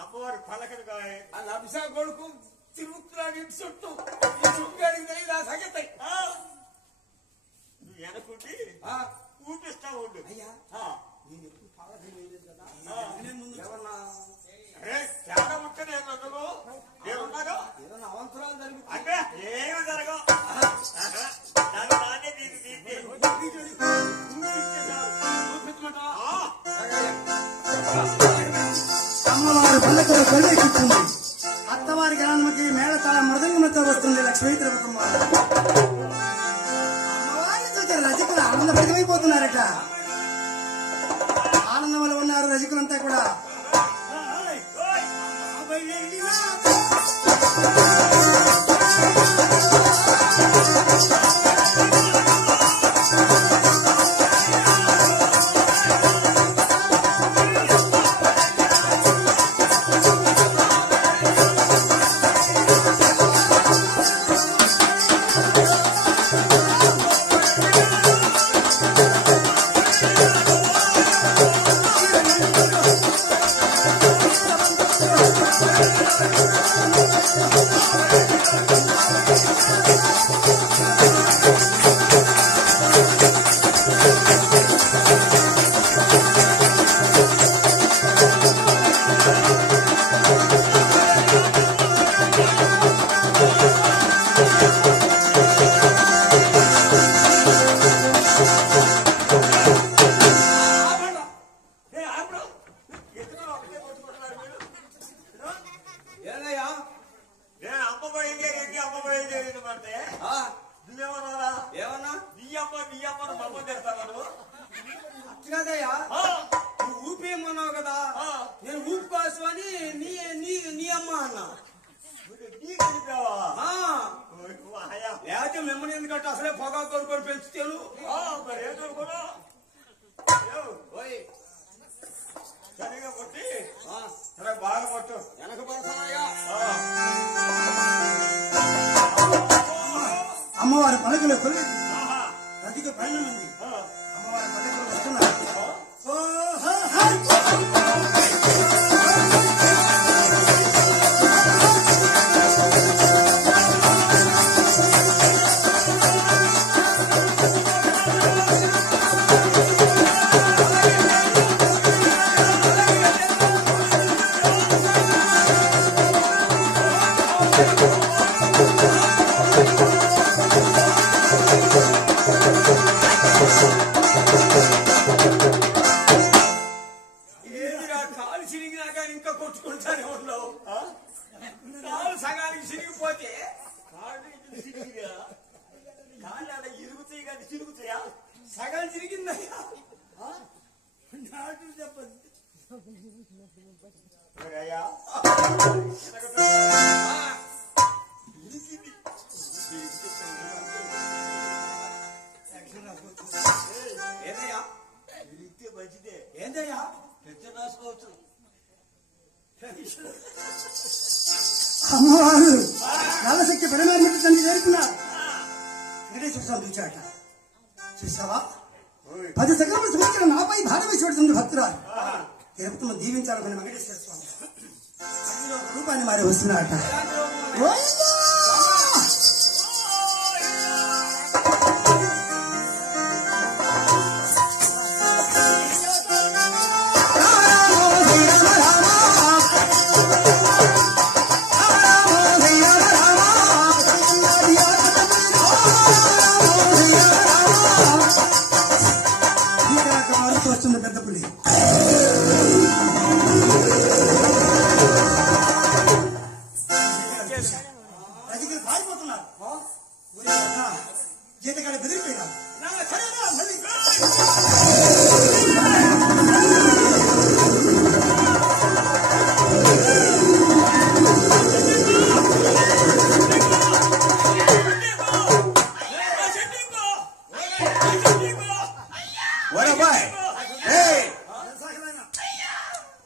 అమ్మవారి పలకను కాయ నబిసా కొడుకు తిరుగుతున్నాడు ఇంటి చుట్టూ అడిగినాయి నా సంగతాయి నువ్వు వెనకుండి ఊపిస్తా ఉండు. అయ్యా నేను ఎప్పుడు పలకం వేయలేదు కదా ఎవరన్నా తేడా ఉంటే నేను అందులో నేనున్నాగా ఏదన్నా అవంతరాలు జరుగుతుంది అంటే ఏమి జరగవు. నానే నీకు అమ్మవారి పల్లెకలు కొల్లెక్కిస్తుంది. అత్తవారి గ్రామానికి మేళతాళ మృదంగంతో వస్తుంది లక్ష్మీ తిరుపతమ్మ. అమ్మవారిని చూసి రజకులు ఆనందపరిమైపోతున్నారట. ఆనందంలో ఉన్నారు రజకులంతా కూడా. ఊపేమన్నావు కదా, నేను ఊపు కోసమని నీ అమ్మ అన్నా. లేకపోతే మిమ్మల్ని ఎందుకంటే అసలే పొగా కొనుక్కొని పెంచుతాను. సరిగా కొట్టి సరే బాగా కొట్టు. వెనక పడతానయ్యా. అమ్మవారి పలకలు కొలి రజిక పైన ఉంది. అమ్మవారి పలకలు వస్తున్నారు. ఏదిరా కాలు చిరిగినా కానీ ఇంకా కొట్టుకుంటానే ఉన్నావు. కాలు సగానికి చిరిగిపోతే కాళ్ళు చిరిగిగా కాళ్ళు అలా ఇరుగుతాయి కానీ చిరుగుతాయా? సగం చిరిగిందయ్యా. చెప్పండి. అయ్యా ఏదయ్యా ఇరిగితే మంచిదే. ఏందయ్యా పెద్ద రాసుకోవచ్చు. అమ్మవారు కాలశక్తి పరిణామాన్ని తండ్రి చేరుకున్నారు. వెంకటేశ్వర స్వామి చూచాట. చూసావా 10 సెకండ్లు చూసిన నాపై భారం వేసి పెడుతుంది భక్తురాలు. తిరుపతిలో దీవించాలని వెంకటేశ్వర స్వామి అందులో రూపాన్ని మారి వస్తున్నారట. వస్తుంది పెద్ద పులి. రజకులు పారిపోతున్నారు. జీతకాలు బెదిరిపోయినారు. సరేనా మళ్ళీ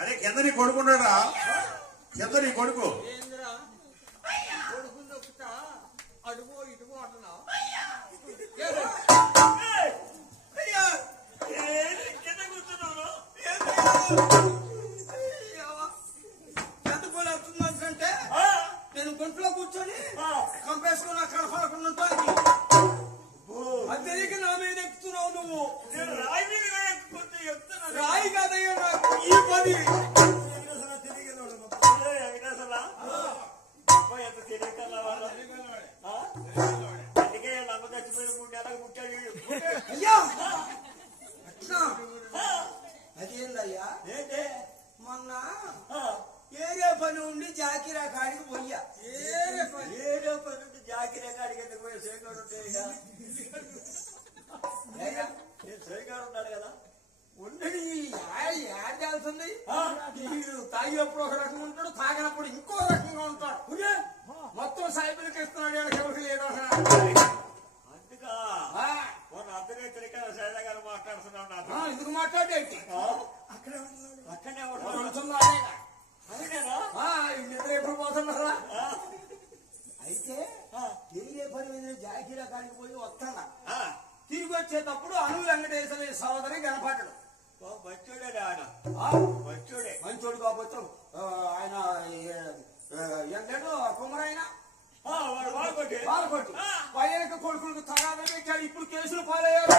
అరే కిందని కొడుకున్నాడా? కిందని కొడుకు కొడుకు నొక్కుతా అడుగో ఇటుగో అంటున్నావు. కింద కూర్చున్నావు. ఎంత పూలు వస్తుందంటే నేను గుంట్లో కూర్చొని కంపేసుకుని అక్కడ పడకుండా ఉంటాను. అది తెలియక నా మీద ఎక్కుతున్నావు నువ్వు. రాయి కాదయ్యా నాకు ఈ పని. అయ్యా అట్లా అదేందయ్యా మొన్న ఏరే పని ఉండి జాకిరా కాడికి పోయా. ఏరే పని ఉండి జాకిరా కాడికి ఎందుకు పోయా? సేగాడు ఉంటాయి సేగాడు ఉన్నాడు కదా ఉండని యాడ్ చేస్తుంది. తాగినప్పుడు ఒక రకంగా ఉంటాడు, తాగినప్పుడు ఇంకో రకంగా ఉంటాడు. మొత్తం సైబర్కి ఇస్తున్నాడు ఎవరికి లేదు. అందుకా అర్ధరేతరిక సైదా గారు మాట్లాడుతున్నాడు. ఎందుకు మాట్లాడేంటి? అక్కడే నిద్ర ఎప్పుడు పోతున్నారా? అయితే తిరిగే పని మీద జాకిరా కాడికి పోయి వస్తానా. తిరిగి వచ్చేటప్పుడు అను వెంకటేశ్వర సోదరి కనపడ్డాడు. మంచోడే ఆయన, మంచోడు కాకపోతే ఆయన ఎండాడు కుమరైన వాళ్ళకొట్టి పైనక కొడుకులకు తగాదా పెట్టాడు. ఇప్పుడు కేసులు పాలయ్యారు.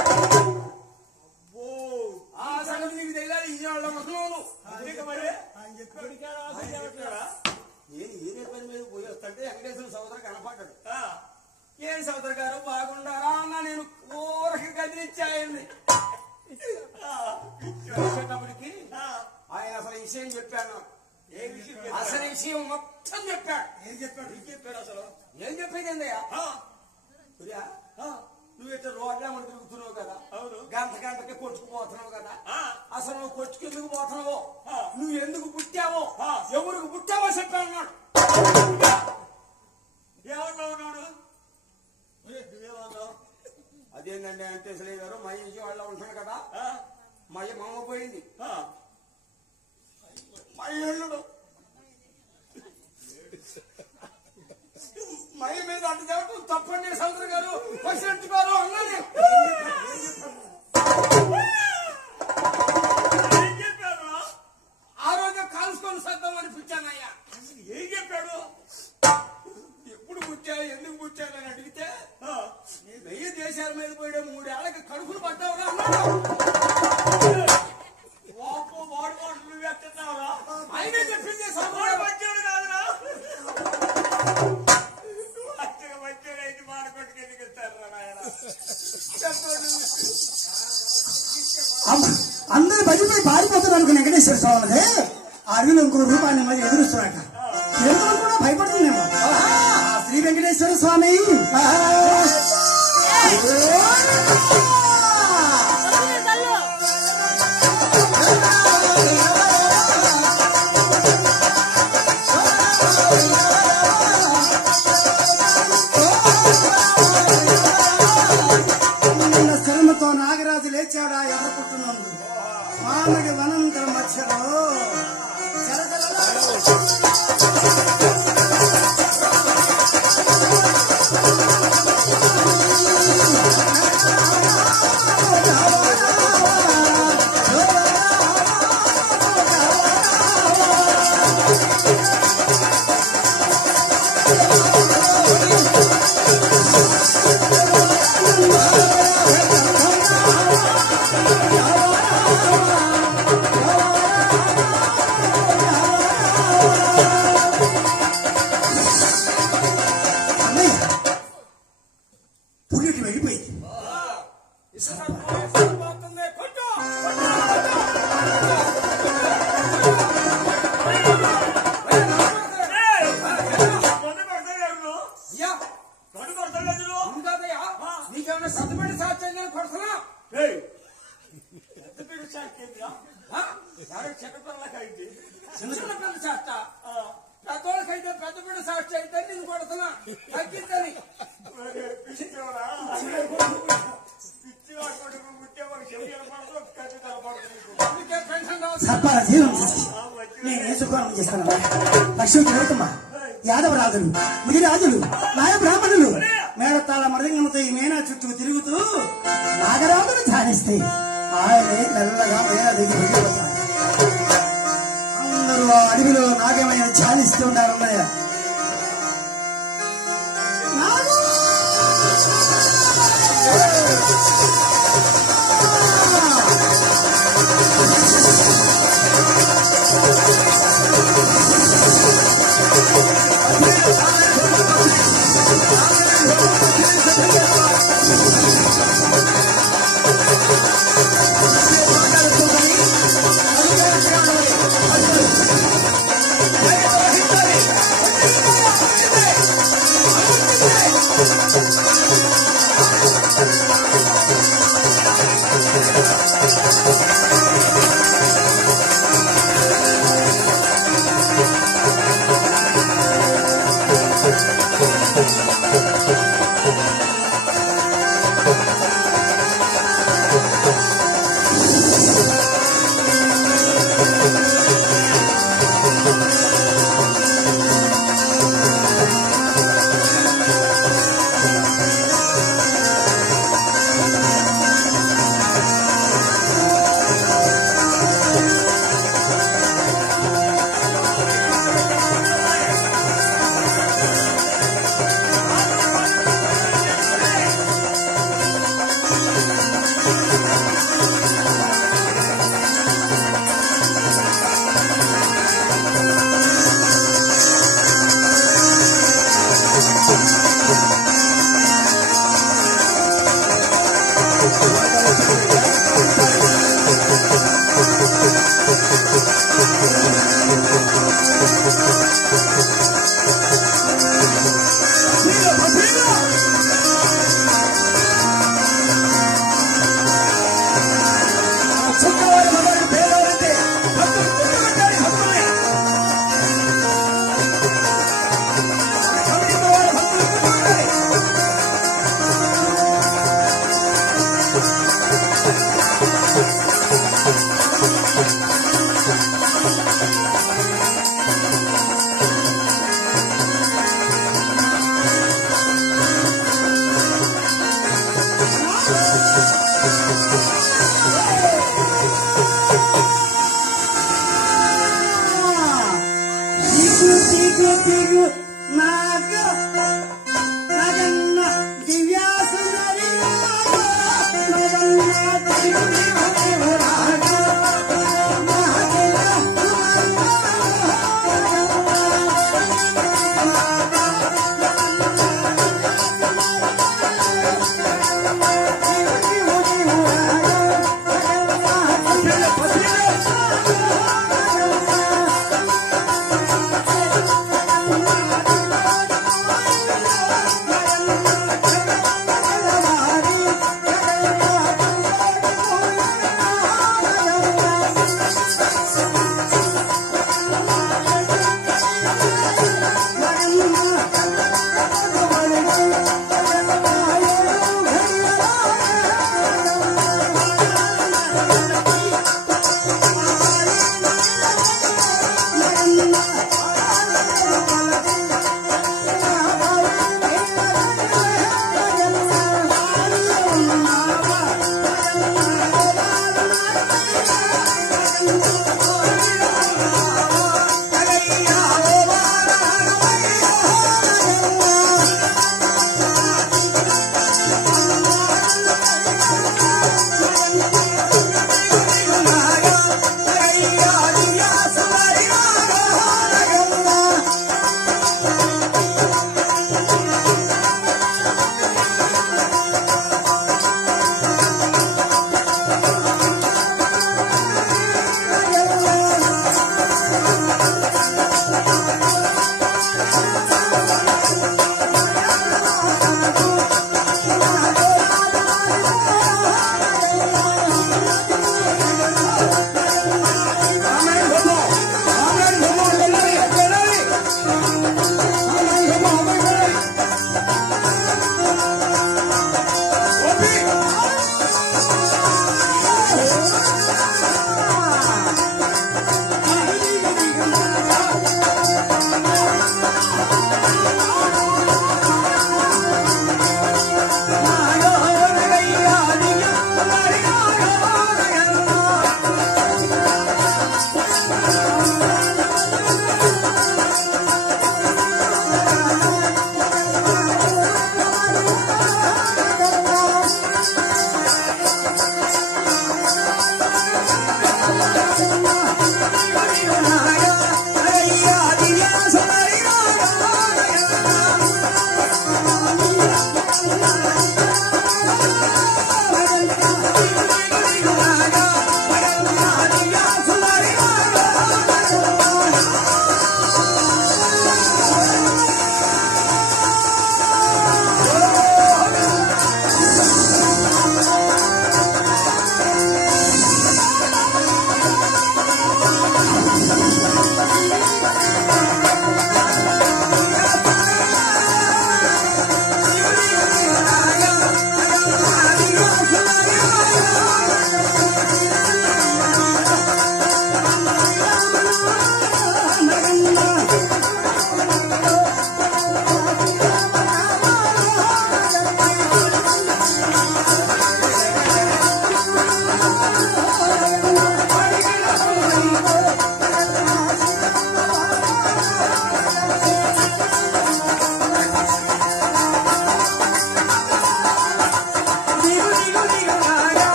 ఆ సంగతి నీకు తెలియాలి. ఈ వాళ్ళ ముసలోను నేను ఏదే పని మీద పోయి వస్తుంటే వెంకటేశ్వర సోదరు కనపడ్డాడు. ఏం సోదరు గారు బాగుండారా అన్న. నేను ఊరకి కదిలిచ్చాయండి. వచ్చేటప్పటికి ఆయన అసలు విషయం చెప్పాను. అసలు విషయం మొత్తం చెప్పాడు. ఏం చెప్పాడు అసలు? ఏం చెప్పేది ఏందయ్యా? నువ్వు ఇట్లా రోడ్లా మనం తిరుగుతున్నావు కదా, గంటకి కొట్టుకుపోతున్నావు కదా. అసలు నువ్వు కొట్టుకెందుకు పోతున్నావో, నువ్వు ఎందుకు పుట్టావో, ఎవరికి పుట్టావో చెప్పాను. ఏమన్నావు? అదేంటండి వెంకటేశ్వర గారు మా ఇంటి వాళ్ళ ఉంటాడు కదా. మా అమ్మ పోయింది. మా ఇల్లుడు మై మీద అడ్డు తేవటం తప్పండి సోదరు గారు, ప్రెసిడెంట్ గారు అన్నది. ఆ రోజు కాల్చుకొని సద్దాం అనిపించానయ్యా. ఏం చెప్పాడు? ఎప్పుడు పుట్టావు, ఎందుకు పుట్టాను అని అడిగితే 1000 దేశాల మీద పోయడం 3 ఏళ్ళకి కడుపులు పడ్డావురా అన్నాడు. వాడు నువ్వు ఎట్టున్నావురా? ఆయనే చెప్పింది వచ్చాడు కాదురా. వచ్చాడైతే మాడకొట్టుకు ఎందుకు ఇస్తారు? అందరూ బయటపై పారిపోతారు అనుకున్న వెంకటేశ్వర స్వామిదే అడవిలో ఇంకో రూపాన్ని మళ్ళీ ఎదురుస్తున్నాక ఎదురు కూడా భయపడుతుందేమో. శ్రీ వెంకటేశ్వర స్వామి శర్మతో నాగరాజు లేచాడా ఎర్రపుట్టునందు మామిడి వనంతర మధ్యలో పెద్దోళ్ళకైతే పెద్ద బిడ్డ సాక్షి అయితే నేను కొడుతున్నా తగ్గిందని సర్పాల జీవనం చేసి నేనే సుఖానం చేస్తాను. లక్ష్మీ తిరుగుతమ్మా యాదవరాజులు ముదిరాజులు నాయ బ్రాహ్మణులు మేడతాళ మృదంగంతో ఈ మేనా చుట్టూ తిరుగుతూ నాగరాజును ధ్యానిస్తే ఆయనే మెల్లగా మేనా దిగి వెళ్ళిపోతాడు. చెవిలో నాగేమైనా ధ్యానిస్తున్నారు అన్నయ్య.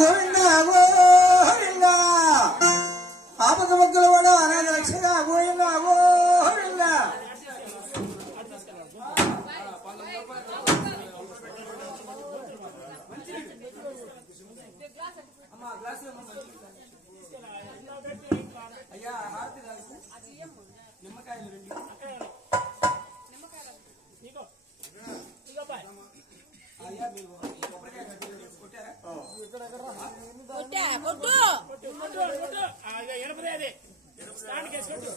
గోవిందా ఆపద మొక్కలు కూడా అనాథ రక్షగా గోవిందా గోవిందా అయ్యా హారతి నిమ్మకాయలు రెండు అయ్యా మీరు కొబ్బరికాయ కొట్టారా కొట్టు ఎనపదే అదే స్టాండ్ కేసు కొట్టు